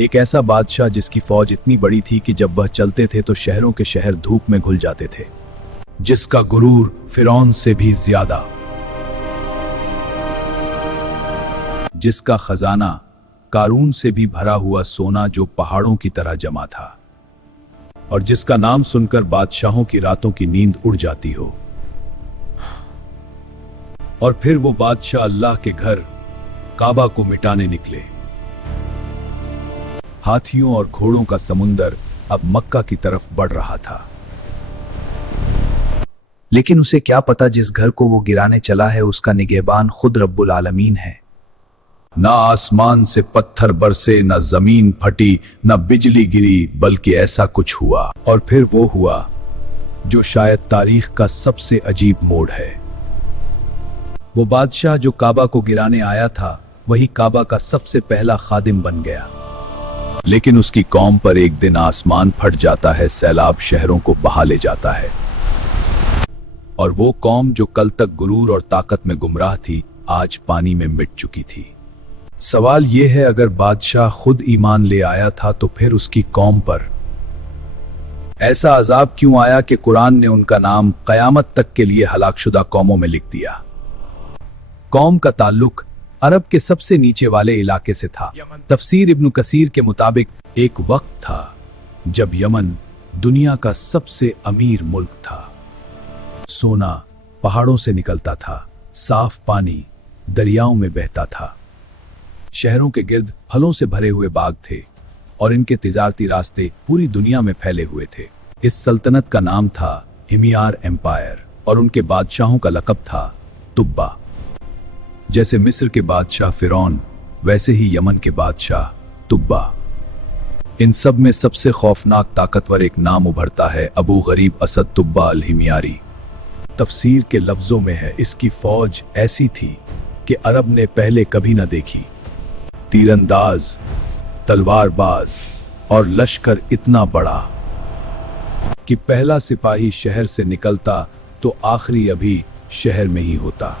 एक ऐसा बादशाह जिसकी फौज इतनी बड़ी थी कि जब वह चलते थे तो शहरों के शहर धूप में घुल जाते थे, जिसका गुरूर फिरौन से भी ज्यादा, जिसका खजाना कारून से भी भरा हुआ सोना जो पहाड़ों की तरह जमा था, और जिसका नाम सुनकर बादशाहों की रातों की नींद उड़ जाती हो। और फिर वो बादशाह अल्लाह के घर काबा को मिटाने निकले। हाथियों और घोड़ों का समुंदर अब मक्का की तरफ बढ़ रहा था, लेकिन उसे क्या पता जिस घर को वो गिराने चला है उसका निगहबान खुद रब्बुल आलमीन है। ना आसमान से पत्थर बरसे, ना जमीन फटी, ना बिजली गिरी, बल्कि ऐसा कुछ हुआ। और फिर वो हुआ जो शायद तारीख का सबसे अजीब मोड़ है। वो बादशाह जो काबा को गिराने आया था वही काबा का सबसे पहला खादिम बन गया, लेकिन उसकी कौम पर एक दिन आसमान फट जाता है, सैलाब शहरों को बहा ले जाता है, और वो कौम जो कल तक गुरूर और ताकत में गुमराह थी आज पानी में मिट चुकी थी। सवाल यह है, अगर बादशाह खुद ईमान ले आया था तो फिर उसकी कौम पर ऐसा अजाब क्यों आया कि कुरान ने उनका नाम कयामत तक के लिए हलाकशुदा कौमों में लिख दिया। कौम का ताल्लुक अरब के सबसे नीचे वाले इलाके से था। तफसीर इब्न कसीर के मुताबिक एक वक्त था जब यमन दुनिया का सबसे अमीर मुल्क था। सोना पहाड़ों से निकलता था, साफ पानी दरियाओं में बहता था, शहरों के गिर्द फलों से भरे हुए बाग थे और इनके तिजारती रास्ते पूरी दुनिया में फैले हुए थे। इस सल्तनत का नाम था हिमियार एम्पायर और उनके बादशाहों का लक़ब था तुब्बा। जैसे मिस्र के बादशाह फिरौन, वैसे ही यमन के बादशाह तुब्बा। इन सब में सबसे खौफनाक ताकतवर एक नाम उभरता है, अबू गरीब असद तुब्बा अल हिमियारी। तफसीर के लफ्जों में है, इसकी फौज ऐसी थी कि अरब ने पहले कभी न देखी। तीरंदाज, तलवारबाज और लश्कर इतना बड़ा कि पहला सिपाही शहर से निकलता तो आखिरी अभी शहर में ही होता।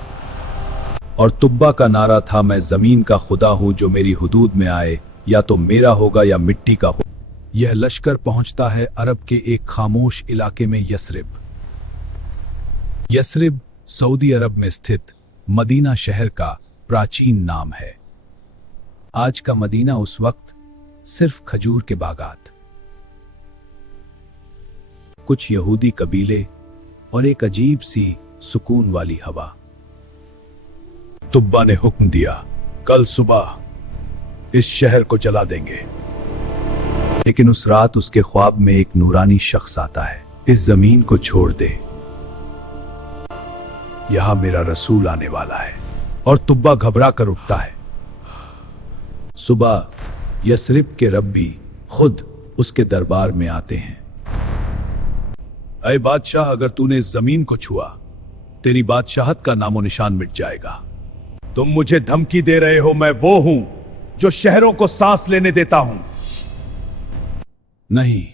और तुब्बा का नारा था, मैं जमीन का खुदा हूं, जो मेरी हुदूद में आए या तो मेरा होगा या मिट्टी का हो। यह लश्कर पहुंचता है अरब के एक खामोश इलाके में, यसरिब। यसरिब सऊदी अरब में स्थित मदीना शहर का प्राचीन नाम है। आज का मदीना उस वक्त सिर्फ खजूर के बागात, कुछ यहूदी कबीले और एक अजीब सी सुकून वाली हवा। तुब्बा ने हुक्म दिया, कल सुबह इस शहर को जला देंगे। लेकिन उस रात उसके ख्वाब में एक नूरानी शख्स आता है, इस जमीन को छोड़ दे, यहां मेरा रसूल आने वाला है। और तुब्बा घबरा कर उठता है। सुबह यसरिब के रब्बी खुद उसके दरबार में आते हैं। अय बादशाह, अगर तूने इस जमीन को छुआ तेरी बादशाहत का नामो निशान मिट जाएगा। तुम मुझे धमकी दे रहे हो, मैं वो हूं जो शहरों को सांस लेने देता हूं। नहीं,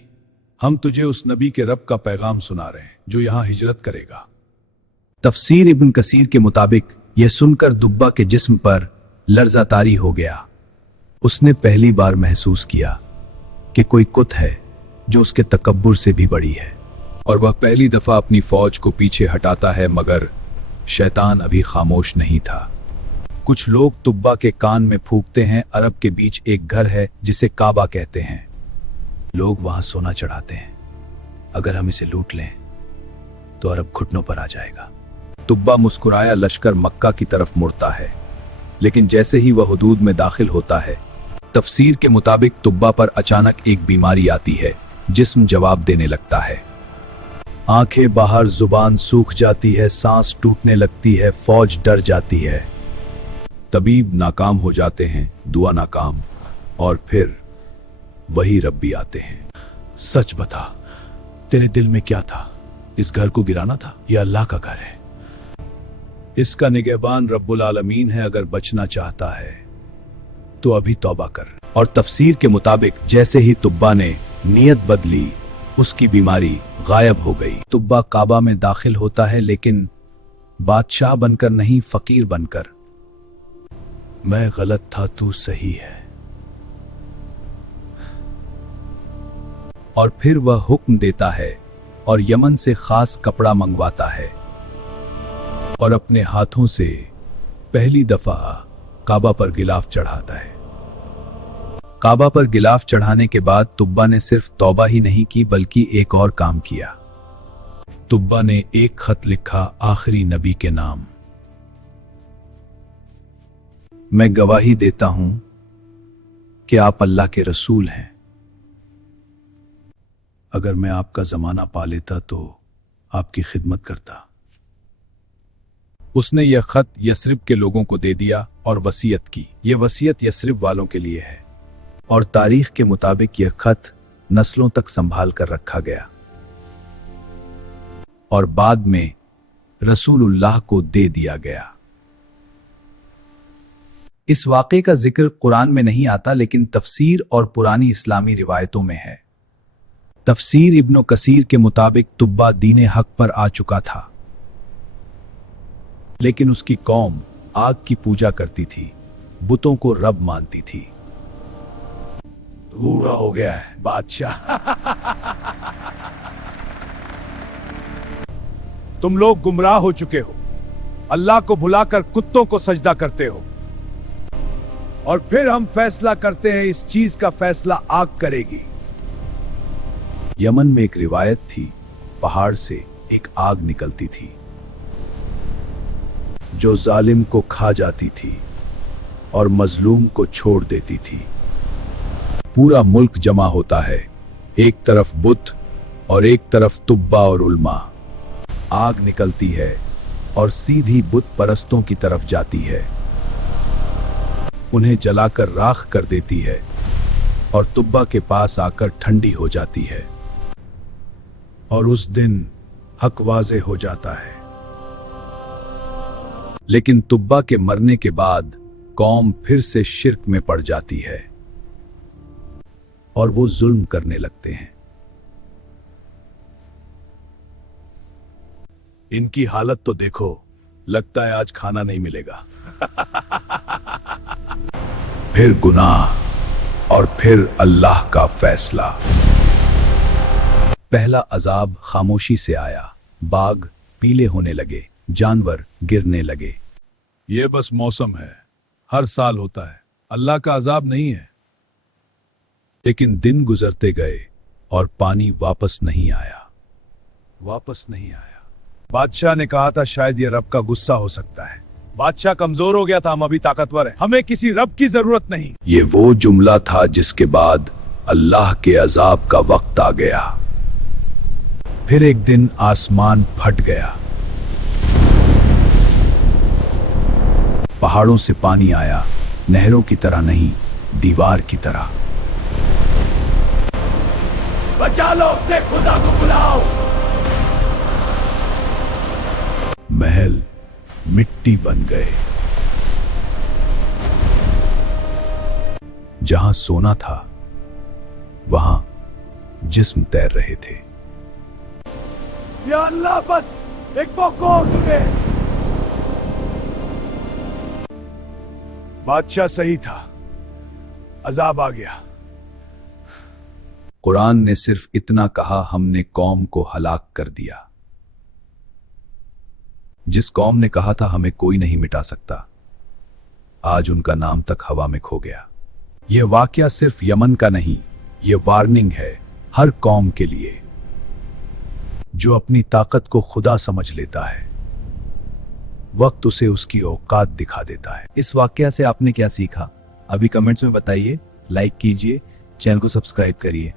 हम तुझे उस नबी के रब का पैगाम सुना रहे हैं जो यहां हिजरत करेगा। तफसीर इब्न कसीर के मुताबिक यह सुनकर दुब्बा के जिस्म पर लर्जा तारी हो गया। उसने पहली बार महसूस किया कि कोई कुत है जो उसके तकब्बुर से भी बड़ी है, और वह पहली दफा अपनी फौज को पीछे हटाता है, मगर शैतान अभी खामोश नहीं था। कुछ लोग तुब्बा के कान में फूंकते हैं, अरब के बीच एक घर है जिसे काबा कहते हैं, लोग वहां सोना चढ़ाते हैं, अगर हम इसे लूट लें तो अरब घुटनों पर आ जाएगा। तुब्बा मुस्कुराया, लश्कर मक्का की तरफ मुड़ता है, लेकिन जैसे ही वह हुदूद में दाखिल होता है, तफसीर के मुताबिक तुब्बा पर अचानक एक बीमारी आती है, जिस्म जवाब देने लगता है, आंखें बाहर, जुबान सूख जाती है, सांस टूटने लगती है, फौज डर जाती है। तबीब नाकाम हो जाते हैं, दुआ नाकाम, और फिर वही रब्बी आते हैं। सच बता, तेरे दिल में क्या था? इस घर को गिराना था या अल्लाह का घर है? इसका निगहबान रब्बुल आलमीन है, अगर बचना चाहता है तो अभी तौबा कर। और तफसीर के मुताबिक जैसे ही तुब्बा ने नियत बदली, उसकी बीमारी गायब हो गई। तुब्बा काबा में दाखिल होता है, लेकिन बादशाह बनकर नहीं, फकीर बनकर। मैं गलत था, तू सही है। और फिर वह हुक्म देता है और यमन से खास कपड़ा मंगवाता है और अपने हाथों से पहली दफा काबा पर गिलाफ चढ़ाता है। काबा पर गिलाफ चढ़ाने के बाद तुब्बा ने सिर्फ तौबा ही नहीं की बल्कि एक और काम किया। तुब्बा ने एक खत लिखा आखिरी नबी के नाम। मैं गवाही देता हूं कि आप अल्लाह के रसूल हैं। अगर मैं आपका जमाना पा लेता तो आपकी खिदमत करता। उसने यह खत यस्रिब के लोगों को दे दिया और वसीयत की। यह वसीयत यस्रिब वालों के लिए है और तारीख के मुताबिक यह खत नस्लों तक संभाल कर रखा गया और बाद में रसूलुल्लाह को दे दिया गया। इस वाक़े का जिक्र कुरान में नहीं आता लेकिन तफसीर और पुरानी इस्लामी रिवायतों में है। तफसीर इब्न कसीर के मुताबिक तुब्बा दीन हक पर आ चुका था लेकिन उसकी कौम आग की पूजा करती थी, बुतों को रब मानती थी। पूरा हो गया है बादशाह। तुम लोग गुमराह हो चुके हो, अल्लाह को भुलाकर कुत्तों को सजदा करते हो और फिर हम फैसला करते हैं इस चीज का फैसला आग करेगी। यमन में एक रिवायत थी, पहाड़ से एक आग निकलती थी जो जालिम को खा जाती थी और मजलूम को छोड़ देती थी। पूरा मुल्क जमा होता है, एक तरफ बुत और एक तरफ तुब्बा और उल्मा। आग निकलती है और सीधी बुत परस्तों की तरफ जाती है, उन्हें जलाकर राख कर देती है और तुब्बा के पास आकर ठंडी हो जाती है और उस दिन हक वाज़े हो जाता है। लेकिन तुब्बा के मरने के बाद कौम फिर से शिर्क में पड़ जाती है और वो जुल्म करने लगते हैं। इनकी हालत तो देखो, लगता है आज खाना नहीं मिलेगा। फिर गुनाह और फिर अल्लाह का फैसला। पहला अजाब खामोशी से आया, बाग पीले होने लगे, जानवर गिरने लगे। यह बस मौसम है, हर साल होता है, अल्लाह का अजाब नहीं है। लेकिन दिन गुजरते गए और पानी वापस नहीं आया। बादशाह ने कहा था शायद ये रब का गुस्सा हो सकता है। बादशाह कमजोर हो गया था, हम अभी ताकतवर हैं, हमें किसी रब की जरूरत नहीं। ये वो जुमला था जिसके बाद अल्लाह के अजाब का वक्त आ गया। फिर एक दिन आसमान फट गया, पहाड़ों से पानी आया, नहरों की तरह नहीं, दीवार की तरह। बचा लो, अपने खुदा को बुलाओ। महल मिट्टी बन गए, जहां सोना था वहां जिस्म तैर रहे थे। या अल्लाह, बस एक मौका और दे। बादशाह सही था, अजाब आ गया। कुरान ने सिर्फ इतना कहा, हमने कौम को हलाक कर दिया। जिस कौम ने कहा था हमें कोई नहीं मिटा सकता, आज उनका नाम तक हवा में खो गया। यह वाकया सिर्फ यमन का नहीं, यह वार्निंग है हर कौम के लिए जो अपनी ताकत को खुदा समझ लेता है, वक्त उसे उसकी औकात दिखा देता है। इस वाकया से आपने क्या सीखा? अभी कमेंट्स में बताइए, लाइक कीजिए, चैनल को सब्सक्राइब करिए।